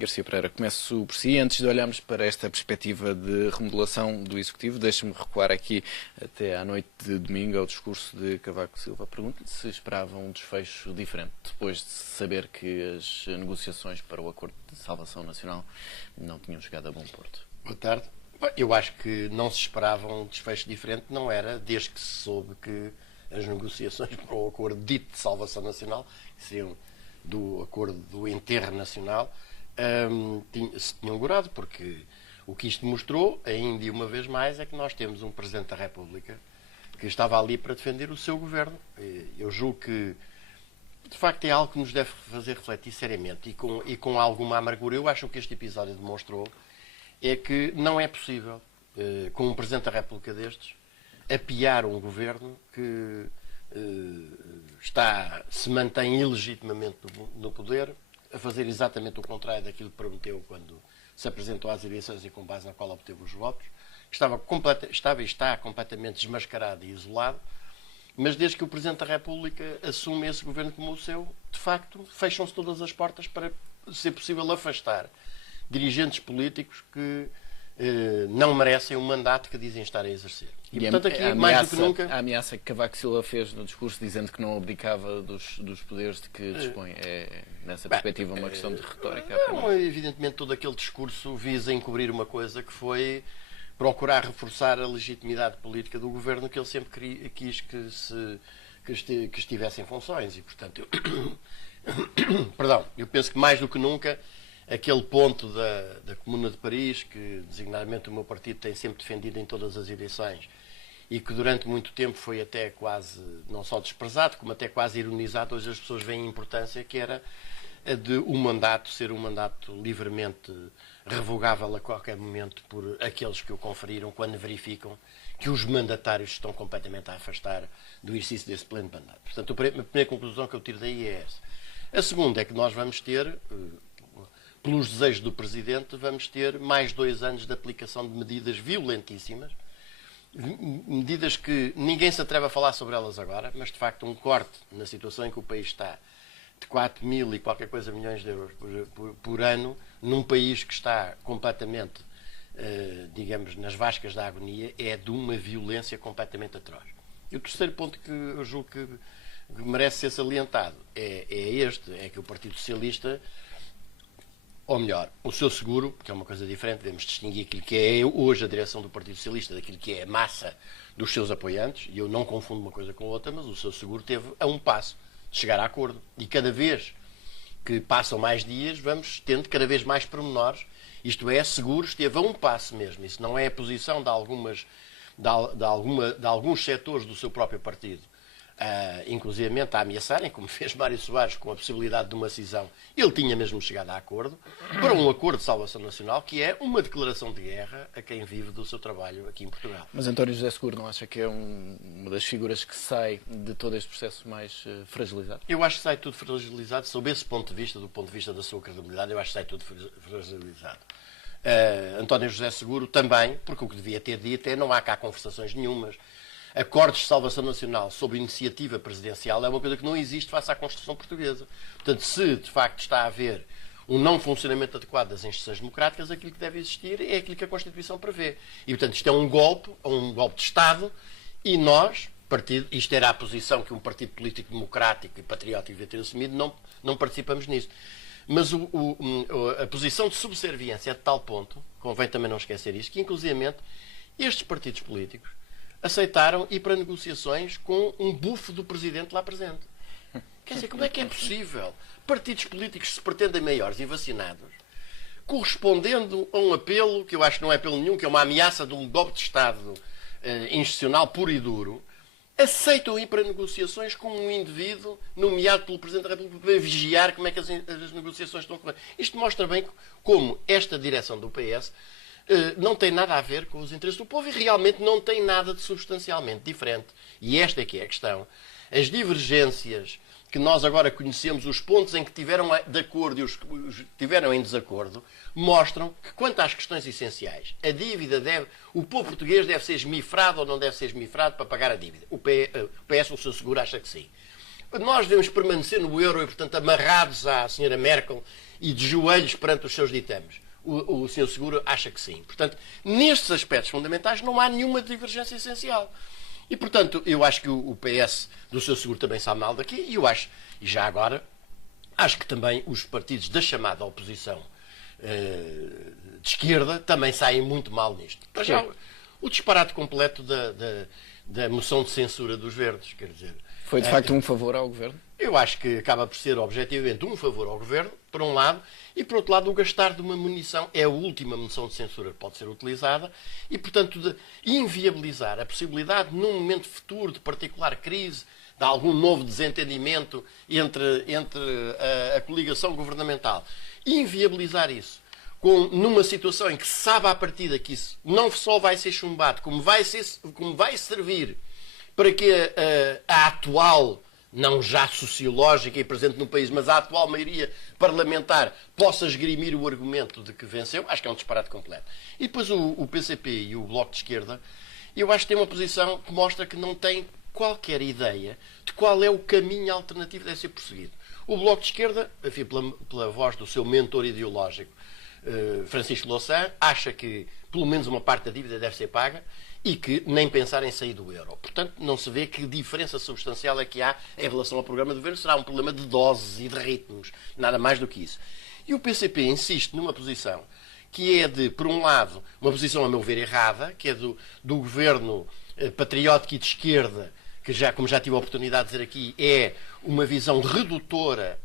Garcia Pereira, começo por si. Antes de olharmos para esta perspectiva de remodelação do Executivo, deixe-me recuar aqui até à noite de domingo ao discurso de Cavaco Silva. Pergunto-lhe se esperavam um desfecho diferente, depois de saber que as negociações para o Acordo de Salvação Nacional não tinham chegado a bom porto. Boa tarde. Eu acho que não se esperava um desfecho diferente, não era, desde que se soube que as negociações para o Acordo dito de Salvação Nacional, que seriam do Acordo do Enterro Nacional, se tinham gorado, porque o que isto mostrou, ainda e uma vez mais, é que nós temos um Presidente da República que estava ali para defender o seu governo. Eu julgo que, de facto, é algo que nos deve fazer refletir seriamente e com alguma amargura. Eu acho que este episódio demonstrou é que não é possível, com um Presidente da República destes, apiar um governo que se mantém ilegitimamente no poder, a fazer exatamente o contrário daquilo que prometeu quando se apresentou às eleições e com base na qual obteve os votos. Estava e está completamente desmascarado e isolado, mas desde que o Presidente da República assume esse governo como o seu, de facto, fecham-se todas as portas para ser possível afastar dirigentes políticos que não merecem o mandato que dizem estar a exercer. E portanto, aqui, mais do que nunca... A ameaça que Cavaco Silva fez no discurso, dizendo que não abdicava dos poderes de que dispõe, é, nessa perspectiva, uma questão de retórica? Não, evidentemente, todo aquele discurso visa encobrir uma coisa que foi procurar reforçar a legitimidade política do governo que ele sempre quis que estivesse em funções. E, portanto, eu penso que mais do que nunca aquele ponto da Comuna de Paris, que designadamente o meu partido tem sempre defendido em todas as eleições e que durante muito tempo foi até quase, não só desprezado, como até quase ironizado, hoje as pessoas veem a importância que era a de um mandato ser um mandato livremente revogável a qualquer momento por aqueles que o conferiram quando verificam que os mandatários estão completamente a afastar do exercício desse pleno mandato. Portanto, a primeira conclusão que eu tiro daí é essa. A segunda é que nós vamos ter, pelos desejos do Presidente, vamos ter mais 2 anos de aplicação de medidas violentíssimas, medidas que ninguém se atreve a falar sobre elas agora, mas de facto um corte na situação em que o país está de 4 mil e qualquer coisa milhões de euros por ano, num país que está completamente, digamos, nas vascas da agonia, é de uma violência completamente atroz. E o terceiro ponto que eu julgo que merece ser salientado é que o Partido Socialista, ou melhor, o seu seguro, que é uma coisa diferente, devemos distinguir aquilo que é hoje a direção do Partido Socialista daquilo que é a massa dos seus apoiantes, e eu não confundo uma coisa com outra, mas o seu seguro teve a um passo de chegar a acordo. E cada vez que passam mais dias, vamos tendo cada vez mais pormenores, isto é, seguro esteve a um passo mesmo. Isso não é a posição de alguns setores do seu próprio partido, inclusivamente a ameaçarem, como fez Mário Soares, com a possibilidade de uma cisão. Ele tinha mesmo chegado a acordo, para um acordo de salvação nacional, que é uma declaração de guerra a quem vive do seu trabalho aqui em Portugal. Mas António José Seguro não acha que é uma das figuras que sai de todo este processo mais fragilizado? Eu acho que sai tudo fragilizado, sob esse ponto de vista, do ponto de vista da sua credibilidade, eu acho que sai tudo fragilizado. António José Seguro também, porque o que devia ter dito é não há cá conversações nenhumas. Acordos de salvação nacional sob iniciativa presidencial é uma coisa que não existe face à Constituição portuguesa. Portanto, se de facto está a haver um não funcionamento adequado das instituições democráticas, aquilo que deve existir é aquilo que a Constituição prevê. E, portanto, isto é um golpe de Estado e nós, isto era a posição que um partido político democrático e patriótico devia ter assumido, não participamos nisso. Mas a posição de subserviência é de tal ponto, convém também não esquecer isto, que inclusivamente estes partidos políticos aceitaram ir para negociações com um bufo do Presidente lá presente. Quer dizer, como é que é possível partidos políticos que se pretendem maiores e vacinados, correspondendo a um apelo, que eu acho que não é apelo nenhum, que é uma ameaça de um golpe de Estado institucional puro e duro, aceitam ir para negociações com um indivíduo nomeado pelo Presidente da República para vigiar como é que as negociações estão a correr. Isto mostra bem como esta direção do PS não tem nada a ver com os interesses do povo e realmente não tem nada de substancialmente diferente. E esta é que é a questão. As divergências que nós agora conhecemos, os pontos em que tiveram de acordo e os que tiveram em desacordo, mostram que, quanto às questões essenciais, a dívida o povo português deve ser esmifrado ou não deve ser esmifrado para pagar a dívida. O PS, o seu seguro, acha que sim. Nós devemos permanecer no euro e, portanto, amarrados à senhora Merkel e de joelhos perante os seus ditames. O Sr. Seguro acha que sim. Portanto, nestes aspectos fundamentais não há nenhuma divergência essencial. E, portanto, eu acho que o PS do Sr. Seguro também sabe mal daqui e eu acho, e já agora, acho que também os partidos da chamada oposição de esquerda também saem muito mal nisto. Para já, o disparate completo da moção de censura dos Verdes, quer dizer... Foi, de facto, um favor ao Governo? Eu acho que acaba por ser, objetivamente, um favor ao Governo, por um lado, e, por outro lado, o gastar de uma munição é a última moção de censura que pode ser utilizada e, portanto, de inviabilizar a possibilidade, num momento futuro de particular crise, de algum novo desentendimento entre a coligação governamental, inviabilizar isso numa situação em que se sabe à partida que isso não só vai ser chumbado, como vai servir para que a atual, não já sociológica e presente no país, mas a atual maioria parlamentar possa esgrimir o argumento de que venceu, acho que é um disparate completo. E depois o PCP e o Bloco de Esquerda, eu acho que têm uma posição que mostra que não tem qualquer ideia de qual é o caminho alternativo que deve ser prosseguido. O Bloco de Esquerda, enfim, pela voz do seu mentor ideológico, Francisco Louçã, acha que pelo menos uma parte da dívida deve ser paga e que nem pensar em sair do euro. Portanto, não se vê que diferença substancial é que há em relação ao programa do governo. Será um problema de doses e de ritmos, nada mais do que isso. E o PCP insiste numa posição que é de, por um lado, uma posição, a meu ver, errada, que é do governo patriótico e de esquerda, que já, como já tive a oportunidade de dizer aqui, é uma visão redutora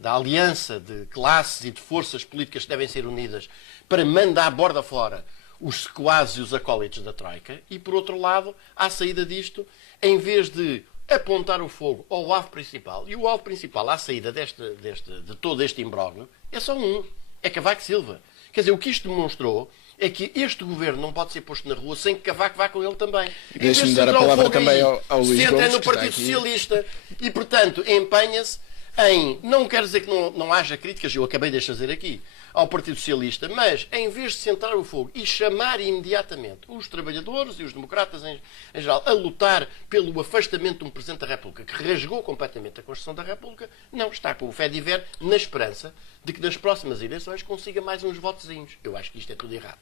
da aliança de classes e de forças políticas que devem ser unidas para mandar a borda fora os sequazes e os acólitos da Troika. E, por outro lado, à saída disto, em vez de apontar o fogo ao alvo principal, e o alvo principal à saída de todo este imbróglio, é só um, é Cavaco Silva. Quer dizer, o que isto demonstrou é que este governo não pode ser posto na rua sem que Cavaco vá com ele também. Deixe-me dar a palavra também ao Luís Gomes, entra no Partido Socialista e, portanto, empenha-se em... Não quero dizer que não haja críticas, eu acabei de as fazer aqui, ao Partido Socialista, mas em vez de centrar o fogo e chamar imediatamente os trabalhadores e os democratas em geral a lutar pelo afastamento de um Presidente da República que rasgou completamente a Constituição da República, não está com o fé de ver na esperança de que nas próximas eleições consiga mais uns votozinhos. Eu acho que isto é tudo errado.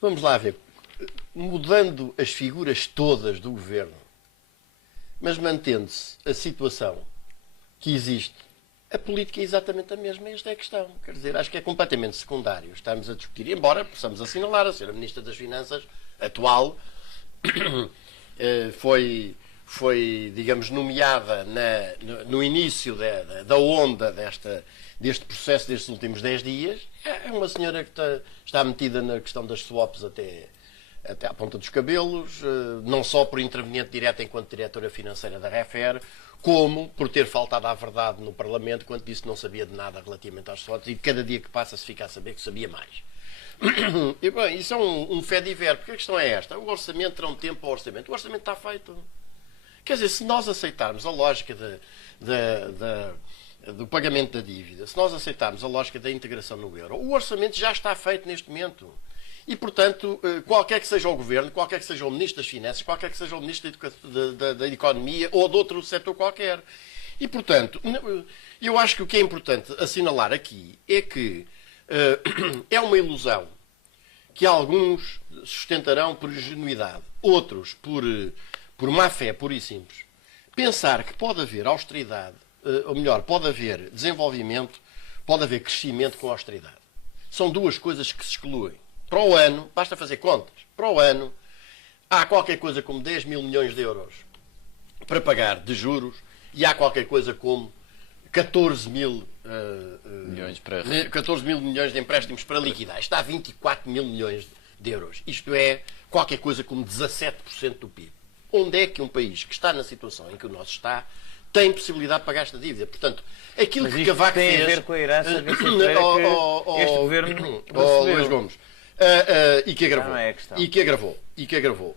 Vamos lá ver. Mudando as figuras todas do governo, mas mantendo-se a situação que existe, a política é exatamente a mesma, esta é a questão. Quer dizer, acho que é completamente secundário. Estamos a discutir, embora possamos assinalar, a Sra. Ministra das Finanças atual foi, digamos, nomeada no início da onda deste processo destes últimos 10 dias. É uma senhora que está metida na questão das swaps até à ponta dos cabelos, não só por interveniente direto enquanto diretora financeira da Refer, como por ter faltado à verdade no Parlamento quando disse que não sabia de nada relativamente aos swaps e cada dia que passa se fica a saber que sabia mais. E, bem, isso é um fé de ver, porque a questão é esta: o orçamento terá um tempo para o orçamento. O orçamento está feito. Quer dizer, se nós aceitarmos a lógica do pagamento da dívida, se nós aceitarmos a lógica da integração no euro, o orçamento já está feito neste momento. E, portanto, qualquer que seja o Governo, qualquer que seja o Ministro das Finanças, qualquer que seja o Ministro da Economia ou de outro setor qualquer. E, portanto, eu acho que o que é importante assinalar aqui é que é uma ilusão que alguns sustentarão por ingenuidade, outros por má fé, pura e simples. Pensar que pode haver austeridade, ou melhor, pode haver desenvolvimento, pode haver crescimento com austeridade. São duas coisas que se excluem. Para o ano, basta fazer contas, para o ano há qualquer coisa como 10 mil milhões de euros para pagar de juros e há qualquer coisa como 14 mil milhões de empréstimos para liquidar. Está a 24 mil milhões de euros. Isto é qualquer coisa como 17% do PIB. Onde é que um país que está na situação em que o nosso está tem possibilidade de pagar esta dívida? Portanto, aquilo que Cavaco fez... tem a ver com a herança que este governo Luís Gomes. E que agravou.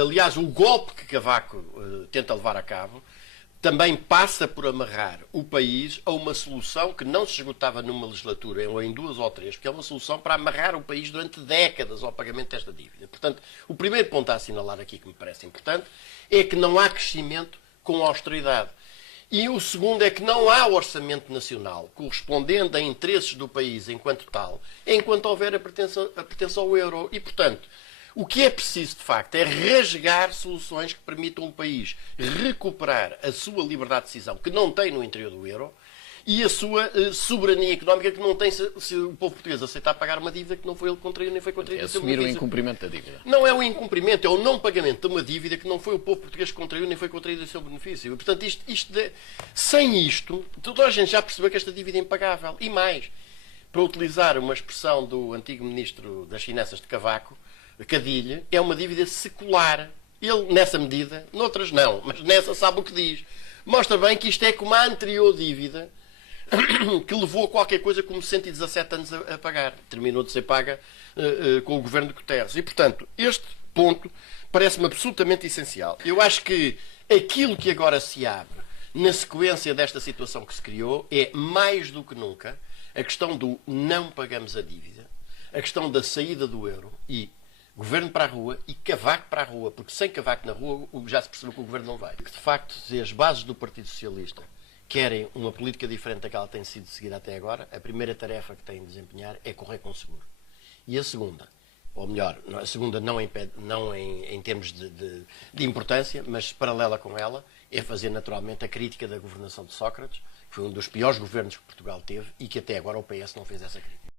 Aliás, o golpe que Cavaco tenta levar a cabo também passa por amarrar o país a uma solução que não se esgotava numa legislatura ou em duas ou três, porque é uma solução para amarrar o país durante décadas ao pagamento desta dívida. Portanto, o primeiro ponto a assinalar aqui que me parece importante é que não há crescimento com austeridade. E o segundo é que não há orçamento nacional correspondente a interesses do país enquanto tal, enquanto houver a pertença ao euro. E, portanto, o que é preciso, de facto, é rasgar soluções que permitam o país recuperar a sua liberdade de decisão, que não tem no interior do euro, e a sua soberania económica, que não tem se o povo português aceitar pagar uma dívida que não foi ele que contraiu, nem foi contraído. É assumir o incumprimento da dívida. Não é o incumprimento, é o não pagamento de uma dívida que não foi o povo português que contraiu, nem foi contraído a seu benefício. E, portanto, sem isto, toda a gente já percebeu que esta dívida é impagável. E mais, para utilizar uma expressão do antigo ministro das Finanças de Cavaco, Cadilha, é uma dívida secular. Ele, nessa medida, noutras não, mas nessa sabe o que diz. Mostra bem que isto é como a anterior dívida que levou a qualquer coisa como 117 anos a pagar. Terminou de ser paga com o governo de Guterres. E, portanto, este ponto parece-me absolutamente essencial. Eu acho que aquilo que agora se abre na sequência desta situação que se criou é, mais do que nunca, a questão do não pagamos a dívida, a questão da saída do euro e governo para a rua e Cavaco para a rua, porque sem Cavaco na rua já se percebeu que o governo não vai. Que, de facto, se as bases do Partido Socialista querem uma política diferente daquela que tem sido seguida até agora, a primeira tarefa que têm de desempenhar é correr com seguro. E a segunda, ou melhor, a segunda não em termos de importância, mas paralela com ela, é fazer naturalmente a crítica da governação de Sócrates, que foi um dos piores governos que Portugal teve e que até agora o PS não fez essa crítica.